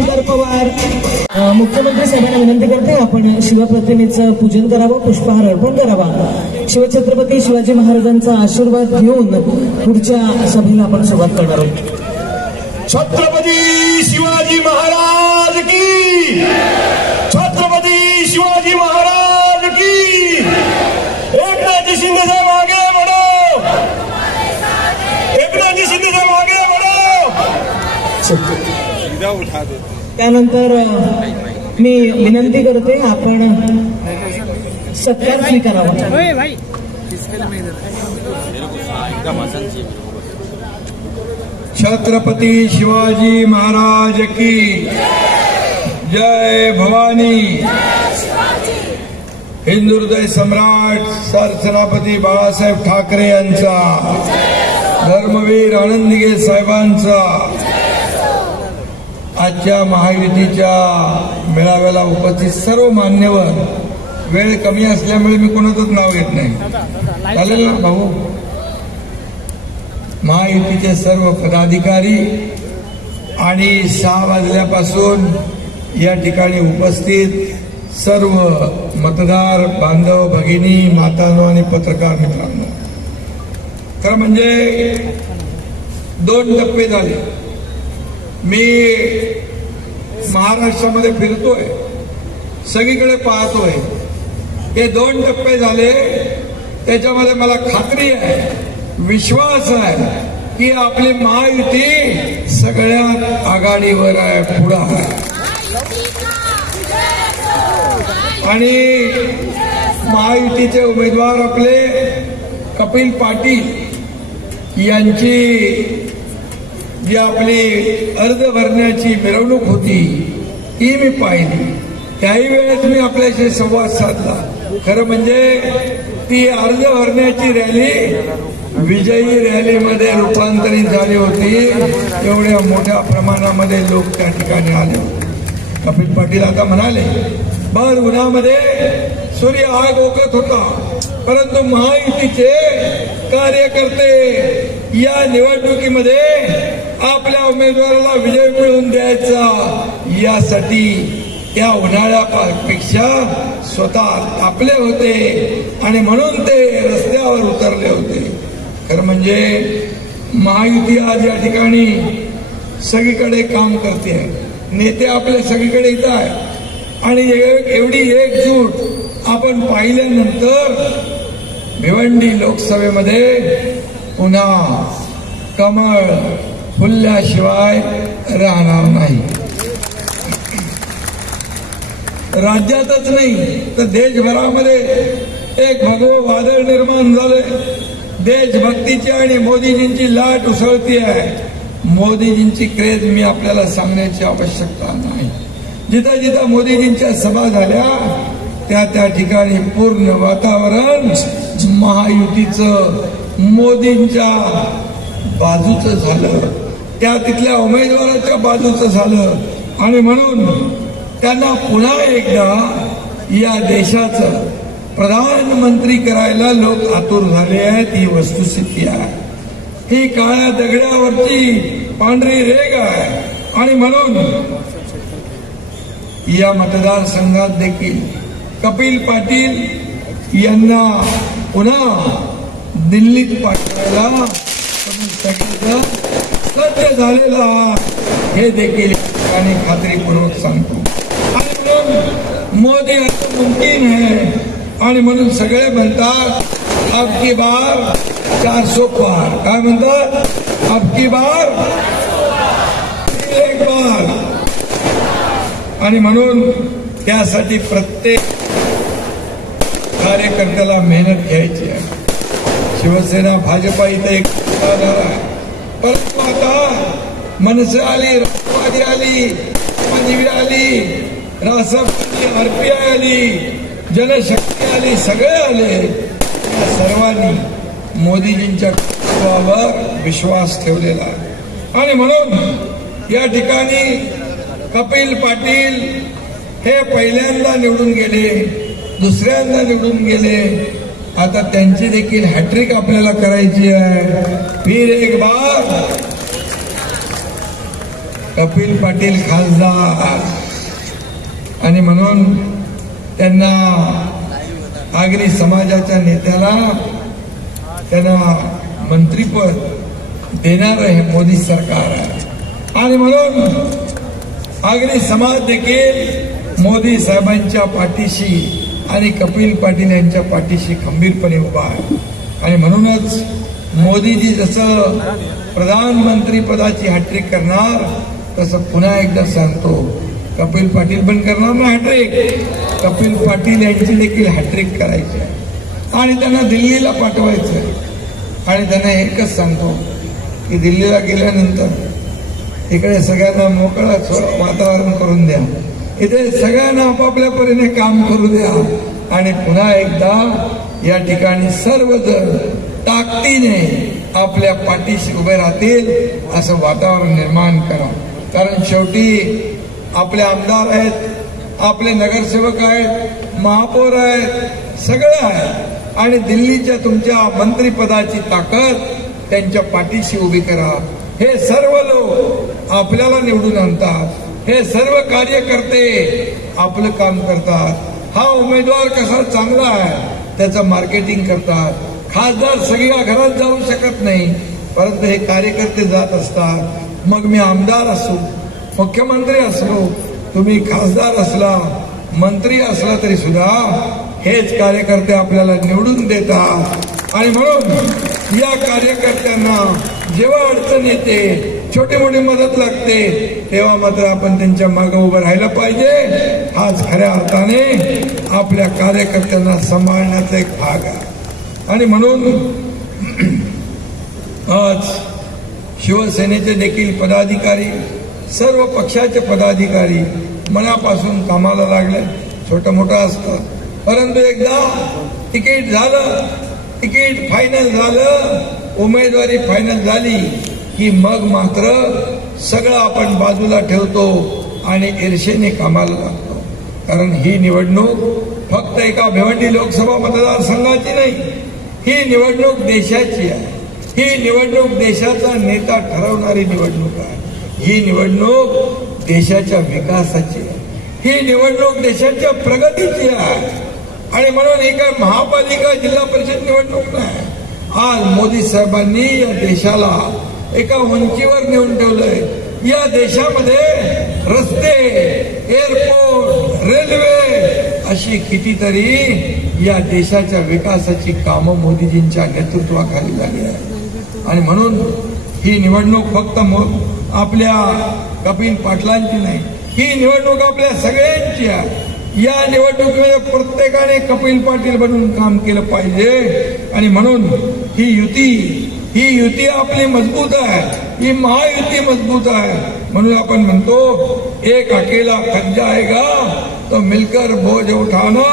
शंकर पवार। मुख्यमंत्री साहेबांना विनंती करते आपण शिवप्रतिमेचं पूजन करावं, पुष्पहार अर्पण करावा। शिवछत्रपती शिवाजी महाराजांचा आशीर्वाद घेऊन पुढच्या सभेला आपण सुरुवात करणार आहोत। छत्रपती शिवाजी महाराज की, छत्रपती शिवाजी महाराज की। एकनाथ शिंदे साहेब आगे बढ़ो, एकनाथ शिंदे साहेब आगे बढ़ो। त्यानंतर मी विनंती करते आपण सत्कार स्वीकारावा। छत्रपती शिवाजी महाराज की जय भवानी। हिंदू हृदय सम्राट सरसेनापती बाळासाहेब ठाकरे यांचा, धर्मवीर आनंदगे साहेबांचा, आजच्या महायुतीच्या मेळाव्याला उपस्थित सर्व मान्यवर, वेळ कमी असल्यामुळे मी कोणाचंच नाव घेत नाही, चालेल ना भाऊ? महायुतीचे सर्व पदाधिकारी आणि 6 वाजल्यापासून या ठिकाणी उपस्थित सर्व मतदार बांधव, भगिनी, मातांनो आणि पत्रकार मित्रांनो, खरं म्हणजे 2 टप्पे झाले। मी महाराष्ट्रामध्ये फिरतोय, सगळीकडे पाहतोय, हे 2 टप्पे झाले। त्याच्यामध्ये मला खात्री आहे, विश्वास आहे की आपली महायुती सगळ्यात आघाडीवर आहे, पुढं आहे। आणि महायुतीचे उमेदवार आपले कपिल पाटील यांची जी आपली अर्ज भरण्याची मिरवणूक होती ती मी पाहिली। त्याही वेळेस मी आपल्याशी संवाद साधला। खरं म्हणजे ती अर्ज भरण्याची रॅली विजयी रॅलीमध्ये रूपांतरित झाली होती। एवढ्या मोठ्या प्रमाणामध्ये लोक त्या ठिकाणी आले होते। कपिल पाटील आता म्हणाले, भर उन्हामध्ये सूर्य आग ओकत होता, परंतु महायुतीचे कार्यकर्ते या निवडणुकीमध्ये आपल्या उमेदवाराला विजय मिळवून द्यायचा यासाठी त्या उन्हाळ्यापेक्षा स्वतः तापले होते आणि म्हणून ते रस्त्यावर उतरले होते। खरं म्हणजे महायुती आज या ठिकाणी सगळीकडे काम करते आहे, नेते आपले सगळीकडे येत आहे आणि एवढी एकजूट आपण पाहिल्यानंतर भिवंडी लोकसभेमध्ये पुन्हा कमळ फुलल्याशिवाय राहणार नाही। राज्यातच नाही तर देशभरामध्ये एक भगवं वादळ निर्माण झालंय। देशभक्तीची आणि मोदीजींची लाट उसळती आहे। मोदीजींची क्रेज मी आपल्याला सांगण्याची आवश्यकता नाही। जिथं जिथं मोदीजींच्या सभा झाल्या त्या ठिकाणी पूर्ण वातावरण महायुतीचं, मोदींच्या बाजूचं झालं, त्या तिथल्या उमेदवाराच्या बाजूचं झालं आणि म्हणून त्यांना पुन्हा एकदा या देशाचं प्रधानमंत्री करायला लोक आतुर झाले आहेत। ही वस्तुस्थिती आहे, ही काळ्या दगडावरची पांढरी रेघ आहे आणि म्हणून या मतदारसंघात देखील कपिल पाटील यांना पुन्हा दिल्लीत पाठवायला सगळं सज्ज झालेला हे देखील आणि खात्रीपूर्वक सांगतो। आणि म्हणून मोदी आता मुमकिन है आणि म्हणून सगळे म्हणतात अब की बार 400 पार। काय म्हणतात? अब की बार एक बार। आणि म्हणून त्यासाठी प्रत्येक कार्यकर्त्याला मेहनत घ्यायची आहे। शिवसेना भाजपा इथे एक परंतु आता मनसे आली, राष्ट्रवादी आली, समाजवादी आली, रासप आरपीआय आली, जनशक्ती आली, सगळे आले। या सर्वांनी मोदीजींच्या कर्तृत्वावर विश्वास ठेवलेला आहे आणि म्हणून या ठिकाणी कपिल पाटील हे पहिल्यांदा निवडून गेले, दुसऱ्यांदा निवडून गेले, आता त्यांची देखील हॅट्रिक आपल्याला करायची आहे। फिर एक बार कपिल पाटील खासदार आणि म्हणून त्यांना आगरी समाजाच्या नेत्याला त्यांना मंत्रीपद देणार हे मोदी सरकार आहे आणि म्हणून आगरी समाज देखील मोदी साहेबांच्या पाठीशी आणि कपिल पाटील यांच्या पाठीशी खंबीरपणे उभा आहे आणि म्हणूनच मोदीजी जसं प्रधानमंत्री पदाची हॅट्रिक करणार तसं पुन्हा एकदा सांगतो कपिल पाटील पण करणार ना हॅट्रिक, कपिल पाटील यांची देखील हॅट्रिक करायची आणि त्यांना दिल्लीला पाठवायचं आणि त्यांना एकच सांगतो की दिल्लीला गेल्यानंतर इकडे सगळ्यांना मोकळं वातावरण करून द्या, इथे सगळ्यांना आपापल्या परीने काम करू द्या आणि पुन्हा एकदा या ठिकाणी सर्वजण ताकदीने आपल्या पाठीशी उभे राहतील असं वातावरण निर्माण करा. कारण शेवटी आपले आमदार आहेत, आपले नगरसेवक आहेत, महापौर आहेत, सगळे आहेत आणि दिल्लीच्या तुमच्या मंत्रिपदाची ताकद त्यांच्या पाठीशी उभी करा. हे सर्व लोक आपल्याला निवडून आणतात, हे सर्व कार्यकर्ते आपलं काम करतात. हा उमेदवार कसा चांगला आहे त्याचं मार्केटिंग करतात. खासदार सगळ्या घरात जाऊ शकत नाही, परंतु हे कार्यकर्ते जात असतात. मग मी आमदार असो, मुख्यमंत्री असलो, तुम्ही खासदार असला, मंत्री असला तरी सुद्धा हेच कार्यकर्ते आपल्याला निवडून देतात आणि म्हणून या कार्यकर्त्यांना जेव्हा अडचण येते, छोटी मोठी मदत लागते, तेव्हा मात्र आपण त्यांच्या मागे उभं राहायला पाहिजे. हाच खऱ्या अर्थाने आपल्या कार्यकर्त्यांना सांभाळण्याचा एक भाग आहे आणि म्हणून आज शिवसेनेचे देखील पदाधिकारी, सर्व पक्षाचे पदाधिकारी मनापासून कामाला लागले. छोटं मोठं असतं, परंतु एकदा तिकीट झालं, तिकीट फायनल झालं, उमेदवारी फायनल झाली की मग मात्र सगळं आपण बाजूला ठेवतो आणि ईर्षेने कामाला लागतो. कारण ही निवडणूक फक्त एका भिवंडी लोकसभा मतदारसंघाची नाही, ही निवडणूक देशाची आहे. ही निवडणूक देशाचा नेता ठरवणारी निवडणूक आहे. ही निवडणूक देशाच्या विकासाची आहे. ही निवडणूक देशाच्या प्रगतीची आहे आणि म्हणून ही काय महापालिका जिल्हा परिषद निवडणूक नाही. आज मोदी साहेबांनी या देशाला एका उंचीवर नेऊन ठेवलंय. या देशामध्ये रस्ते, एअरपोर्ट, रेल्वे अशी कितीतरी या देशाच्या विकासाची कामं मोदीजींच्या नेतृत्वाखाली झाली आहे आणि म्हणून ही निवडणूक फक्त आपल्या कपिल पाटलांची नाही, ही निवडणूक आपल्या सगळ्यांची आहे. या निवडणुकीमध्ये प्रत्येकाने कपिल पाटील बनून काम केलं पाहिजे आणि म्हणून ही युती आपली मजबूत आहे, ही महायुती मजबूत आहे. म्हणून आपण म्हणतो एक अकेला थक जाएगा तो मिलकर बोझ उठाना,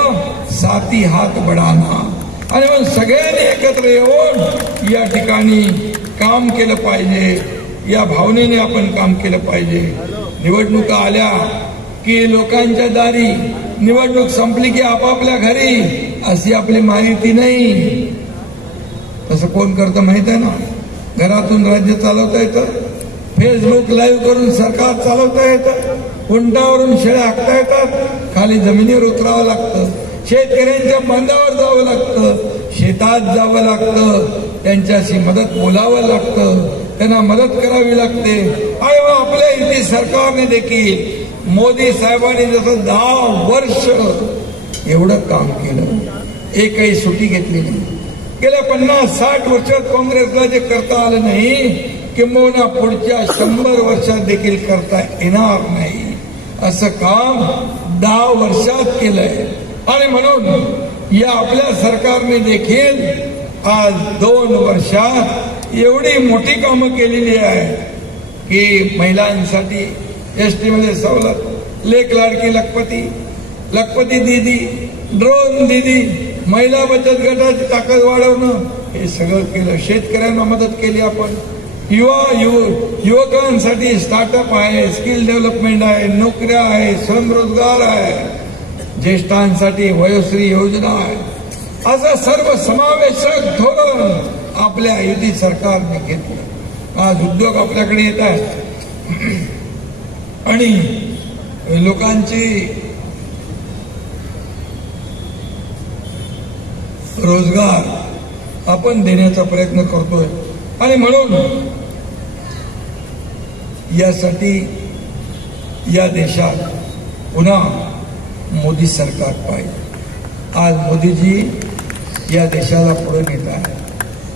साथी हात बढ़ाना आणि म्हणून सगळ्यांनी एकत्र येऊन या ठिकाणी काम केलं पाहिजे. या भावनेने आपण काम केलं पाहिजे. निवडणुका आल्या की लोकांच्या दारी, निवडणूक संपली की आपापल्या घरी, अशी आपली माहिती नाही. तसं कोण करतं माहित आहे ना? घरातून राज्य चालवता येतं, फेसबुक लाईव्ह करून सरकार चालवता येतं, उंटावरून शेळ्या हाकता येतात, खाली जमिनीवर उतरावं लागतं, शेतकऱ्यांच्या बांधावर जावं लागतं, शेतात जावं लागतं, त्यांच्याशी मदत बोलावं लागतं, त्यांना मदत करावी लागते. आणि आपल्या युती सरकारने देखील मोदी साहेबांनी जसं 10 वर्ष एवढं काम केलं, एकही सुट्टी घेतली नाही. गेल्या 50-60 वर्षात काँग्रेसला जे करता आलं नाही, किंबहुना पुढच्या 100 वर्षात देखील करता येणार नाही, असं काम 10 वर्षात केलंय. आणि म्हणून या आपल्या सरकारने देखील आज 2 वर्षात एवढी मोठी कामं केलेली आहे की महिलांसाठी एसटी मध्ये सवलत, लेक लाडकी लखपती दीदी, ड्रोन दीदी, महिला बचत गटाची ताकद वाढवणं, हे सगळं केलं. शेतकऱ्यांना मदत केली आपण. युवकांसाठी स्टार्टअप आहे, स्किल डेव्हलपमेंट आहे, नोकऱ्या आहे, स्वयंरोजगार आहे, ज्येष्ठांसाठी वयोश्री योजना आहे. असं सर्व समावेशक धोरण आपल्या युती सरकारने घेतलं. आज उद्योग आपल्याकडे येत आहेत. आणि लोकांची रोजगार आपण देण्याचा प्रयत्न करतोय. आणि म्हणून यासाठी या देशात पुन्हा मोदी सरकार पाहिजे. आज मोदीजी या देशाला पुढे नेत आहे.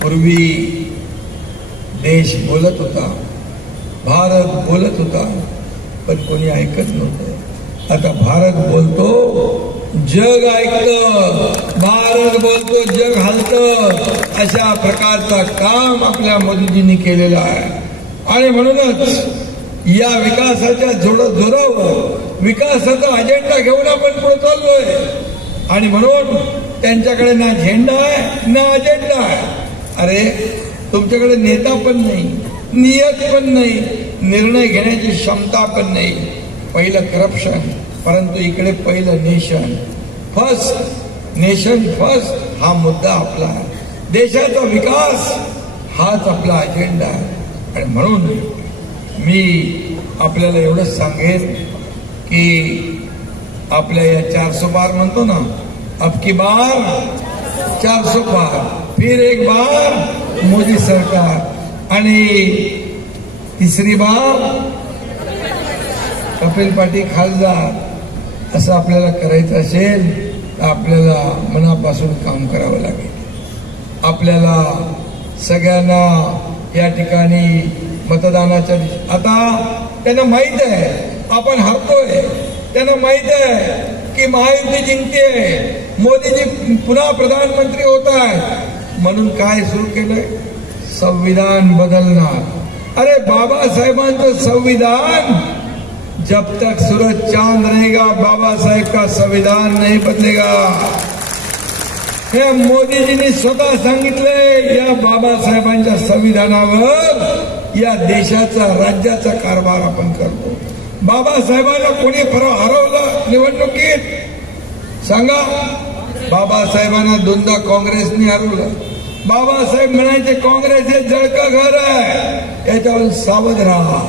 पूर्वी देश बोलत होता, भारत बोलत होता, पण कोणी ऐकत नव्हतं. आता भारत बोलतो, जग ऐकतं. भारत बोलतो, जग हलतं. अशा प्रकारचा काम आपल्या मोदीजींनी केलेलं आहे. आणि म्हणूनच या विकासाच्या जोरावर विकासाचा अजेंडा घेऊन आपण पुढे चाललोय. आणि म्हणून त्यांच्याकडे ना झेंडा आहे ना अजेंडा आहे. अरे तुमच्याकडे नेता पण नाही, नियत पण नाही, निर्णय घेण्याची क्षमता पण नाही. पहिलं करप्शन, परंतु इकडे पहिलं नेशन फर्स्ट. नेशन फर्स्ट हा मुद्दा आपला आहे. देशाचा विकास हाच आपला अजेंडा आहे. आणि म्हणून मी आपल्याला एवढंच सांगेन की आपल्या या 400 पार म्हणतो ना, अब की बार 400 पार, फिर एक बार मोदी सरकार, आणि तिसरी बार कपिल पाटील खासदार. असं आपल्याला करायचं असेल तर आपल्याला मनापासून काम करावं लागेल. आपल्याला सगळ्यांना या ठिकाणी मतदानाच्या आता त्यांना माहित आहे आपण हरतोय. त्यांना माहित आहे की महायुती जिंकते, मोदीजी पुन्हा प्रधानमंत्री होत आहेत. म्हणून काय सुरू केलंय? संविधान बदलणार. अरे बाबासाहेबांचं संविधान, जब तक सूरज चांद रहेगा बाबा साहेब का संविधान नहीं बदलेगा. हे मोदीजींनी स्वतः सांगितलंय. या बाबासाहेबांच्या संविधानावर या देशाचा राज्याचा कारभार आपण करतो. बाबासाहेबांना कोणी हरवलं निवडणुकीत? सांगा. बाबासाहेबांना दोनदा काँग्रेसने हरवलं. बाबासाहेब म्हणायचे काँग्रेस हे जळकं घर आहे, याच्यावरून सावध राहा.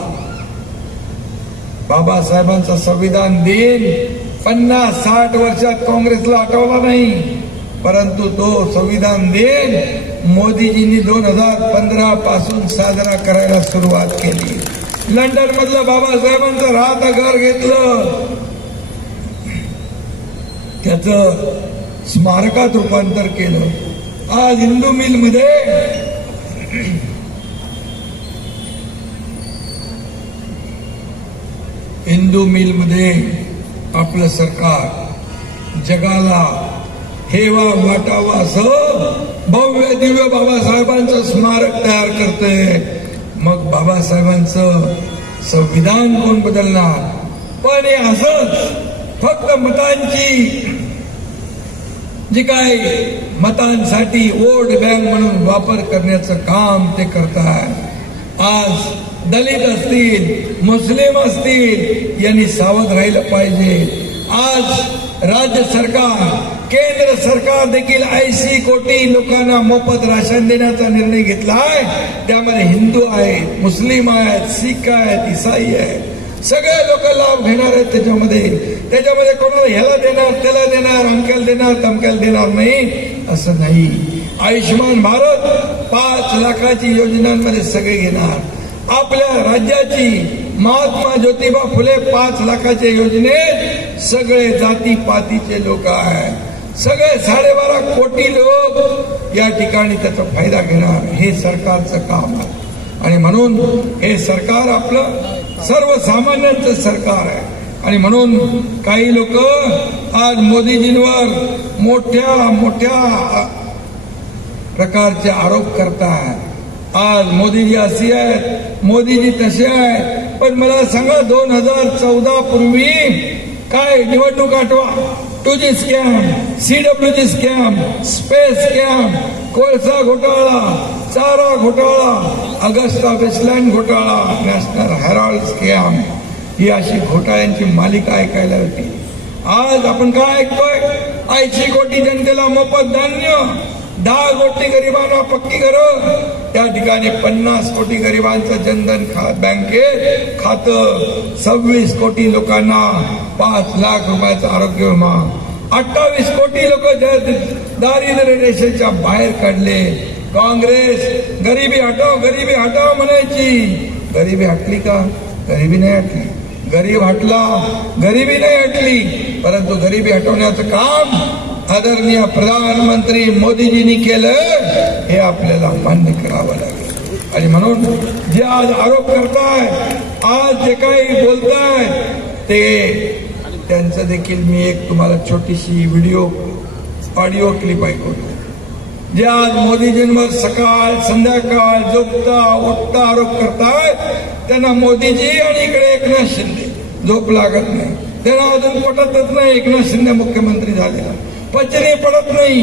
बाबासाहेबांचा संविधान दिन 50-60 वर्षात काँग्रेसला आठवला नाही, परंतु तो संविधान दिन मोदीजींनी 2015 पासून साजरा करायला सुरुवात केली. लंडन मधलं बाबासाहेबांचं राहतं घर घेतलं, त्याचं स्मारकात रूपांतर केलं. आज हिंदू मिलमध्ये आपलं सरकार जगाला हेवा वाटावा असं भव्य दिव्य बाबासाहेबांचं स्मारक तयार करतंय. मग बाबासाहेबांचं संविधान कोण बदलणार? पण हे असंच फक्त मतांची जी काय मतांसाठी वोट बँक म्हणून वापर करण्याचं काम ते करतात. आज दलित असतील, मुस्लिम असतील, यांनी सावध राहिलं पाहिजे. आज राज्य सरकार, केंद्र सरकार देखील 80 कोटी लोकांना मोफत राशन देण्याचा निर्णय घेतलाय. त्यामध्ये हिंदू आहेत, मुस्लिम आहेत, सिख आहेत, ईसाई आहेत, सगळे लोक लाभ घेणार आहेत. त्याच्यामध्ये कोणाला ह्याला देणार, त्याला देणार, अमक्याला देणार, तमक्याला देणार नाही असं नाही. आयुष्यमान भारत 5 लाखाची योजनांमध्ये सगळे घेणार. आपल्या राज्याची महात्मा ज्योतिबा फुले 5 लाखाच्या योजनेत सगळे जाती पातीचे लोक आहेत. सगळे 12.5 कोटी लोक या ठिकाणी त्याचा फायदा घेणार. हे सरकारचं काम आहे. आणि म्हणून हे सरकार आपलं सर्वसामान्यांचं सरकार आहे. आणि म्हणून काही लोक आज मोदीजींवर मोठ्या प्रकारचे आरोप करतात. आज मोदीजी असे आहेत, मोदीजी तसे आहेत. पण मला सांगा 2014 पूर्वी काय निवडणूक आठवा? 2G scam, CWG scam, space scam, कोळसा घोटाळा, चारा घोटाळा, अगस्टा वेस्टलँड घोटाळा, नॅशनल हेराल्ड स्कॅम, ही अशी घोटाळ्यांची मालिका ऐकायला होती. आज आपण काय ऐकतोय? 80 कोटी जनतेला मोफत धान्य, 10 कोटी गरिबांना पक्की घरं, त्या ठिकाणी 50 कोटी गरिबांचं जनधन बँकेत खातं, 26 कोटी लोकांना 5 लाख रुपयाचा आरोग्य विमा, 28 कोटी लोक दारिद्र्य रेषेच्या बाहेर काढले. काँग्रेस गरिबी हटाव म्हणायची. गरिबी हटली का? गरिबी नाही हटली. गरीब हटला, गरिबी नाही हटली. परंतु गरिबी हटवण्याचं काम आदरणीय प्रधानमंत्री मोदीजींनी केलं, हे आपल्याला मान्य करावं लागेल. आणि म्हणून जे आज आरोप करताय, आज जे काही बोलताय, ते त्यांचं देखील मी एक तुम्हाला छोटीशी ऑडिओ क्लिप ऐकवतो. जे आज मोदीजींवर सकाळ संध्याकाळ झोपता उठता आरोप करतायत, त्यांना मोदीजी आणि इकडे एकनाथ शिंदे झोप लागत नाही. त्यांना अजून पटतच नाही एकनाथ शिंदे मुख्यमंत्री झालेला, पचनी पडत नाही.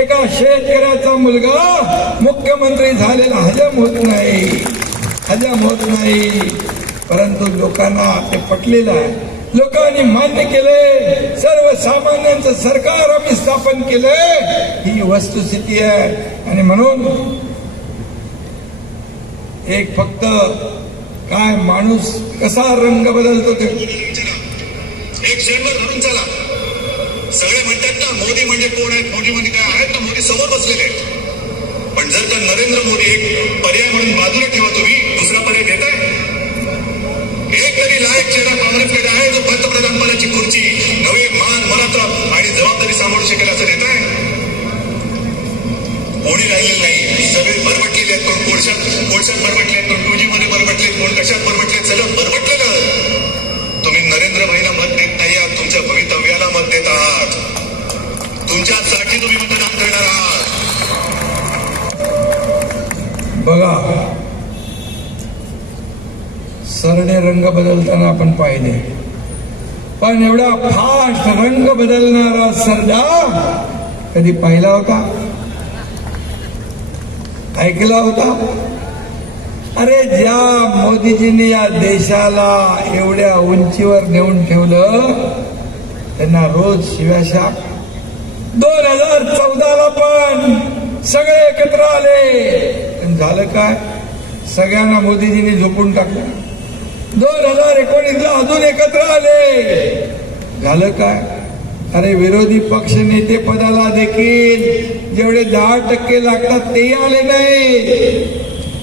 एका शेतकऱ्याचा मुलगा मुख्यमंत्री झालेला हजम होत नाही. परंतु लोकांना ते पटलेलं आहे, लोकांनी मान्य केले. सर्वसामान्यांचं सरकार आम्ही स्थापन केलंय, ही वस्तुस्थिती आहे. आणि म्हणून एक फक्त काय माणूस कसा रंग बदलतो ते एक शेअरवर धरून चला. सगळे म्हणतात ना मोदी म्हणजे कोण आहेत, मोदी म्हणजे काय आहेत ना, मोदी समोर बसलेले आहेत. पण जर तर नरेंद्र मोदी एक पर्याय म्हणून बाजूला ठेवा, तुम्ही दुसरा पर्याय देताय. एक तरी लायक चेहरा काँग्रेसकडे आहे जो पंतप्रधान पदाची खुर्ची नवे मान मनात आणि जबाबदारी सांभाळू शकेल असं देताय. कोणी राहिलेलं नाही. सगळे बरबटलेले आहेत. कोण कोळशात बरबटले आहेत, कोण 2G मध्ये बरबटले, कोण कशात बरबटले, सगळं बरबटलेलं. तुम्ही नरेंद्र भाईला मत देत नाही आहात, तुमच्या भवितव्याला मत देत आहात. तुमच्यासाठी तुम्ही मतदान करणार आहात. बघा, सरडे रंग बदलताना आपण पाहिले, पण एवढा फास्ट रंग बदलणारा सरडा कधी पाहिला होता, ऐकला होता? अरे ज्या मोदीजींनी या देशाला एवढ्या उंचीवर नेऊन ठेवलं, त्यांना रोज शिव्याशा. 2014ला पण सगळे एकत्र आले, पण झालं काय? सगळ्यांना मोदीजींनी झोपून टाकलं. 2019ला अजून एकत्र आले, झालं काय? अरे विरोधी पक्ष नेते पदाला देखील जेवढे 10% लागतात तेही आले नाही.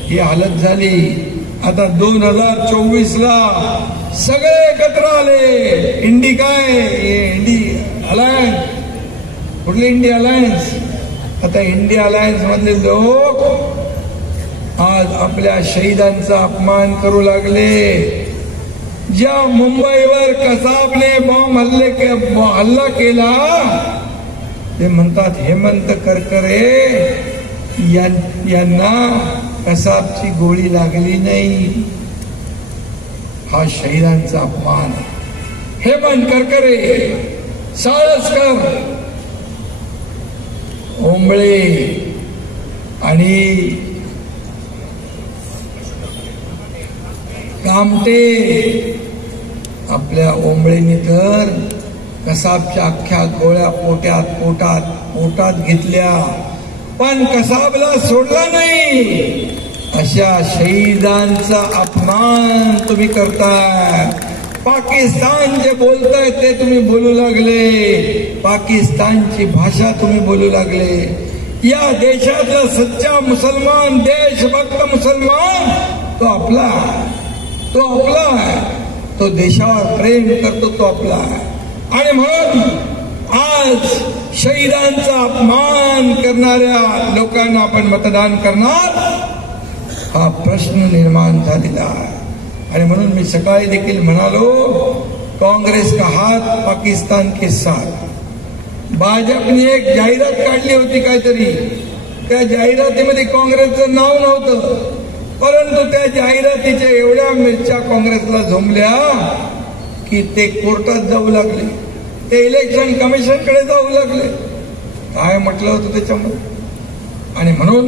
ही हालत झाली. आता 2024ला सगळे एकत्र आले. इंडी अलायन्स, कुठली इंडी अलायन्स? आता इंडी अलायन्स मधले लोक आज आपल्या शहीदांचा अपमान करू लागले. ज्या मुंबईवर कसाबने बॉम्ब हल्ला केला, ते म्हणतात हेमंत करकरे यांना कसाबची गोळी लागली नाही. हा शहीदांचा अपमान. हेमंत करकरे, साळसकर, ओंबळे आणि कामटे, आपल्या ओंबळेने तर कसाबच्या अख्ख्या गोळ्या पोटात घेतल्या, पण कसाबला सोडला नाही. अशा शहीदांचा अपमान तुम्ही करताय. पाकिस्तान जे बोलताय ते तुम्ही बोलू लागले, पाकिस्तानची भाषा तुम्ही बोलू लागले. या देशातला सच्चा मुसलमान, देशभक्त मुसलमान तो आपला आहे, तो देशावर प्रेम करतो, तो आपला आहे. आणि म्हणून आज शहीदांचा अपमान करणाऱ्या लोकांना आपण मतदान करणार, हा प्रश्न निर्माण झालेला आहे. आणि म्हणून मी सकाळी देखील म्हणालो, काँग्रेस का हात पाकिस्तान के साथ. भाजपने एक जाहिरात काढली होती काहीतरी, त्या जाहिरातीमध्ये काँग्रेसचं नाव नव्हतं, परंतु त्या जाहिरातीच्या एवढ्या मिरच्या काँग्रेसला झोंबल्या की ते कोर्टात जाऊ लागले, ते इलेक्शन कमिशनकडे जाऊ लागले. काय म्हटलं होतं त्याच्यामध्ये? आणि म्हणून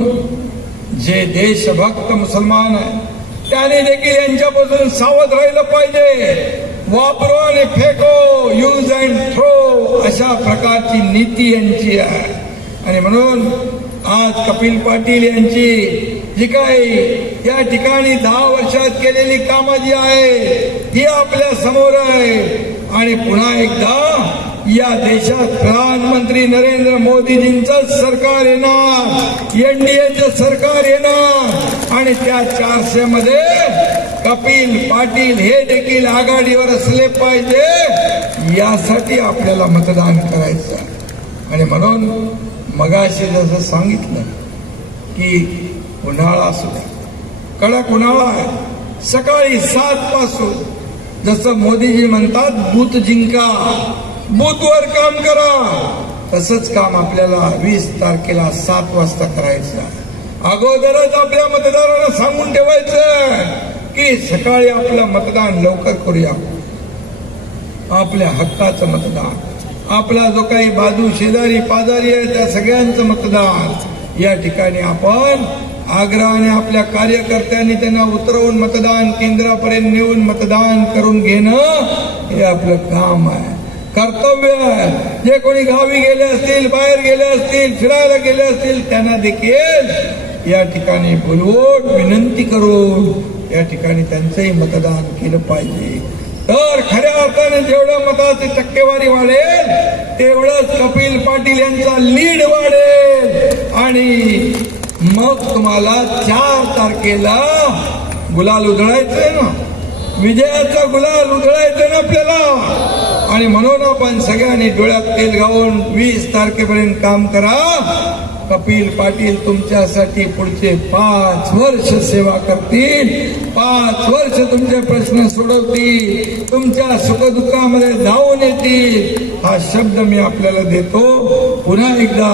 जे देशभक्त मुसलमान आहे त्याने देखील यांच्यापासून सावध राहिलं पाहिजे. वापरो आणि फेको, यूज अँड थ्रो, अशा प्रकारची नीती यांची आहे. आणि म्हणून आज कपिल पाटील यांची जी काही या ठिकाणी 10 वर्षात केलेली कामं जी आहे ही आपल्या समोर आहे. आणि पुन्हा एकदा या देशात प्रधानमंत्री नरेंद्र मोदीजींचं सरकार येणार, एनडीएचं सरकार येणार आणि त्या 400 मध्ये कपिल पाटील हे देखील आघाडीवर असले पाहिजे. यासाठी आपल्याला मतदान करायचं. आणि म्हणून मगाशी जसं सांगितलं की उन्हाळा सुद्धा कडक उन्हाळा आहे. सकाळी 7 पासून जसं मोदीजी म्हणतात बूथ जिंका, बूथवर काम करा, तसंच काम आपल्याला 20 तारखेला 7 वाजता करायचं. अगोदरच आपल्या मतदारांना सांगून ठेवायचं की सकाळी आपलं मतदान लवकर करूया. आपल्या हक्काचं मतदान, आपला जो काही बाजू शेजारी पाजारी आहे त्या सगळ्यांचं मतदान या ठिकाणी आपण आग्रहाने आपल्या कार्यकर्त्यांनी त्यांना उतरवून मतदान केंद्रापर्यंत नेऊन मतदान करून घेणं हे आपलं काम आहे, कर्तव्य आहे. जे कोणी गावी गेले असतील, बाहेर गेले असतील, फिरायला गेले असतील त्यांना देखील या ठिकाणी बोलवून विनंती करून या ठिकाणी त्यांचंही मतदान केलं पाहिजे. तर खऱ्या अर्थाने जेवढं मताची टक्केवारी वाढेल तेवढंच कपिल पाटील यांचा लीड वाढेल आणि मग तुम्हाला 4 तारखेला गुलाल उधळायचंय ना, विजयाचा गुलाल उधळायचा ना आपल्याला. आणि म्हणून आपण सगळ्यांनी डोळ्यात तेल घालून 20 तारखेपर्यंत काम करा. कपिल पाटील तुमच्यासाठी पुढचे 5 वर्ष सेवा करतील, 5 वर्ष तुमचे प्रश्न सोडवतील, तुमच्या सुखदुःखामध्ये धावून येतील. हा शब्द मी आपल्याला देतो. पुन्हा एकदा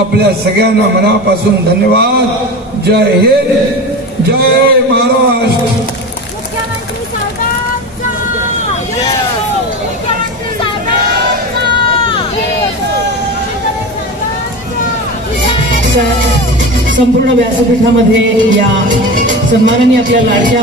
आपल्या सगळ्यांना मनापासून धन्यवाद. जय हिंद, जय महाराष्ट्र. संपूर्ण व्यासपीठामध्ये या सन्मानाने आपल्या लाडक्या